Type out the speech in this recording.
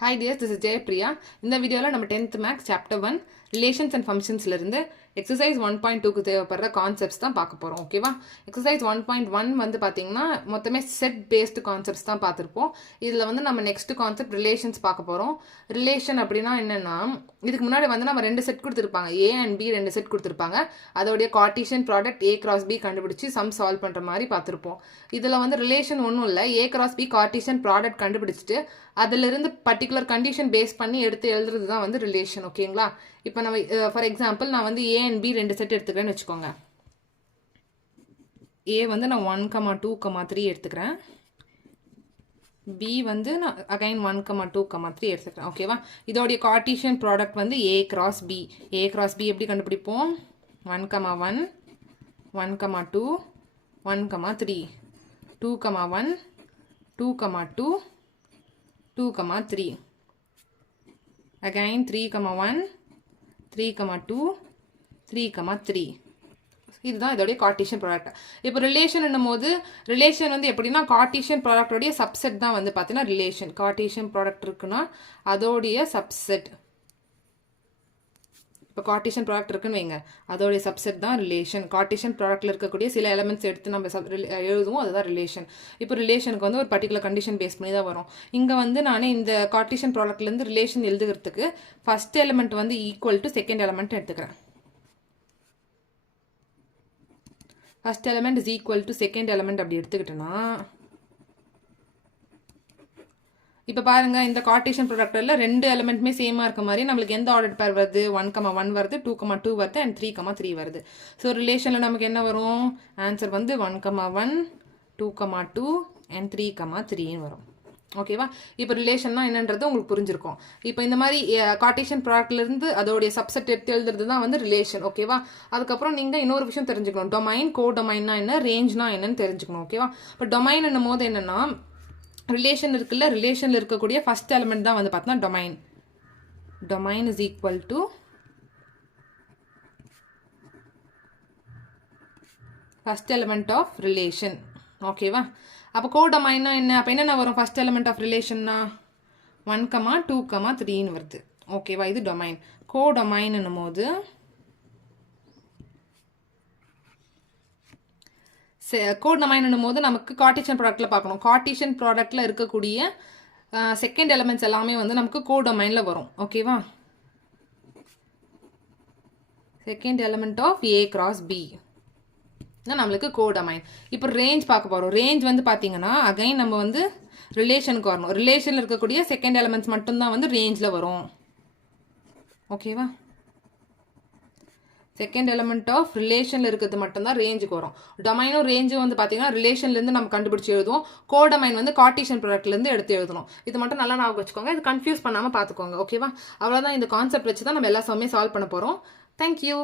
Hi dears, this is Jaypriya. இந்த வீடியோல நம்ம 10th Maths Chapter 1 Relations and Functionsல இருந்து எக்ஸசைஸ் 1.2க்கு தேவைப்படுற கான்செப்ட்ஸ் தான் பார்க்க போறோம். ஓகேவா? எக்ஸசைஸ் 1.1 வந்து பாத்தீங்கன்னா மொத்தமே செட் பேஸ்டு கான்செப்ட்ஸ் தான் பார்த்திருப்போம். இதுல வந்து நம்ம நெக்ஸ்ட் கான்செப்ட் ரிலேஷன்ஸ் பார்க்க போறோம். ரிலேஷன் அப்படின்னா என்னன்னா, இதுக்கு முன்னாடி வந்து நம்ம ரெண்டு செட் கொடுத்திருப்பாங்க. A and B ரெண்டு செட் கொடுத்திருப்பாங்க. அதோட Cartesian product A cross B கண்டுபிடிச்சு சம் சால்வ் பண்ற மாதிரி பார்த்திருப்போம். இதுல வந்து ரிலேஷன் ஒன்றும் இல்லை. A cross B Cartesian product கண்டுபிடிச்சிட்டு அதுல இருந்து பர்டிகுலர் கண்டிஷன் பேஸ் பண்ணி எடுத்து எழுதுறது தான் வந்து ரிலேஷன். ஓகேங்களா? இப்போ நம்ம ஃபார் எக்ஸாம்பிள் நான் வந்து A and B ரெண்டு செட் எடுத்துக்கிறேன்னு வச்சுக்கோங்க. A வந்து நான் 1, 2, 3 எடுத்துக்கிறேன். B வந்து நான் அகைன் 1, 2, 3 எடுத்துக்கிறேன். ஓகேவா? இதோடைய கார்ட்டீசியன் ப்ராடக்ட் வந்து A cross B. A cross B எப்படி கண்டுபிடிப்போம்? 1, 1, 1, 2, 1, 3, 2, 1, 2, 2, 2, 3. Again 3, 1, 3, 2, 3, 3. இதுதான் இதோடைய கார்ட்டீசியன் ப்ராடக்ட். இப்போ ரிலேஷன் என்னும் போது ரிலேஷன் வந்து எப்படின்னா கார்ட்டீசியன் ப்ராடக்டோடைய சப்செட் தான் வந்து பார்த்தீங்கன்னா ரிலேஷன். கார்ட்டீசியன் ப்ராடக்ட் இருக்குன்னா அதோடைய சப்செட். இப்போ கார்ட்டீசியன் ப்ராடக்ட் இருக்குன்னு வைங்க, அதோடைய சப்செட் தான் ரிலேஷன். கார்ட்டீசியன் ப்ராடக்ட்ல இருக்கக்கூடிய சில எலமெண்ட்ஸ் எடுத்து நம்ம எழுதுவோம், அதுதான் ரிலேஷன். இப்போ ரிலேஷனுக்கு வந்து ஒரு பர்டிகுலர் கண்டிஷன் பேஸ் பண்ணி தான் வரும். இங்கே வந்து நான் இந்த கார்ட்டீசியன் ப்ராடக்ட்லேருந்து ரிலேஷன் எழுதுகிறதுக்கு ஃபர்ஸ்ட் எலிமெண்ட் வந்து ஈக்குவல் டு செகண்ட் எலிமெண்ட் எடுத்துக்கிறேன். First element is equal to second element அப்படி எடுத்துக்கிட்டேன்னா, இப்போ பாருங்க இந்த கார்ட்டீசியன் ப்ராடக்ட்ல ரெண்டு எலிமெண்ட்மே சேமா இருக்க மாதிரி நம்மளுக்கு எந்த ஆர்டர் பேர் வருது? 1, 1 வருது, 2, 2 வருது அண்ட் 3, 3 வருது. ஸோ ரிலேஷனில் நமக்கு என்ன வரும்? ஆன்சர் வந்து 1, 1, 2, 2 அண்ட் 3, 3 வரும். ஓகேவா? இப்போ ரிலேஷன்னா என்னன்றது உங்களுக்கு புரிஞ்சிருக்கும். இப்போ இந்த மாதிரி கார்ட்டீசியன் ப்ராடக்ட்லேருந்து அதோடைய சப்செட் எடுத்து எழுதுறது தான் வந்து ரிலேஷன். ஓகேவா? அதுக்கப்புறம் நீங்கள் இன்னொரு விஷயம் தெரிஞ்சுக்கணும். டொமைன், கோ டொமைன்னா என்ன, ரேஞ்ச்னா என்னன்னு தெரிஞ்சுக்கணும். ஓகேவா? இப்போ டொமைன் என்னும் போது என்னன்னா, ரிலேஷன் இருக்குல்ல, ரிலேஷன்ல இருக்கக்கூடிய ஃபர்ஸ்ட் எலிமெண்ட் தான் வந்து பார்த்தீங்கன்னா domain. Domain is equal to first element of relation. ஓகேவா? அப்போ கோ டொமைன்னா என்ன? அப்போ என்னென்ன வரும்? ஃபர்ஸ்ட் எலிமெண்ட் ஆஃப் ரிலேஷன்னா 1, 2, 3 வருது. ஓகேவா? இது டொமைன். கோ டொமைன் என்னும் போது கோட் டொமைன் போது நமக்கு கார்ட்டீசியன் ப்ராடக்ட்ல பார்க்கணும். கார்ட்டீசியன் ப்ராடக்ட்ல இருக்கக்கூடிய செகண்ட் எலிமெண்ட்ஸ் எல்லாமே வந்து நமக்கு கோ டொமைன்ல வரும். ஓகேவா? Second element of A cross B நம்மளுக்கு கோ டொமைன். இப்போ ரேஞ்ச் பார்க்க போறோம். ரேஞ்ச் வந்து பாத்தீங்கன்னா அகைன் நம்ம வந்து ரிலேஷனுக்கு வரணும். ரிலேஷன்ல இருக்கக்கூடிய செகண்ட் எலிமெண்ட்ஸ் மட்டும்தான் வந்து ரேஞ்ச்ல வரும். ஓகேவா? செகண்ட் எலிமெண்ட் ஆஃப் ரிலேஷன்ல இருக்கிறது மட்டும்தான் ரேஞ்சுக்கு வரும். டொமைனும் ரேஞ்சும் வந்து பார்த்தீங்கன்னா ரிலேஷன்லேருந்து நம்ம கண்டுபிடிச்சி எழுதுவோம். கோ டொமைன் வந்து கார்ட்டீசியன் ப்ராடக்ட்லேருந்து எடுத்து எழுதணும். இது மட்டும் நல்லா ஞாபகம் வச்சுக்கோங்க. இது கன்ஃபியூஸ் பண்ணாமல் பார்த்துக்கோங்க. ஓகேவா? அவ்வளோதான். இந்த கான்செப்ட் வச்சு தான் நம்ம எல்லா சம்மே சால்வ் பண்ண போகிறோம். தேங்க்யூ.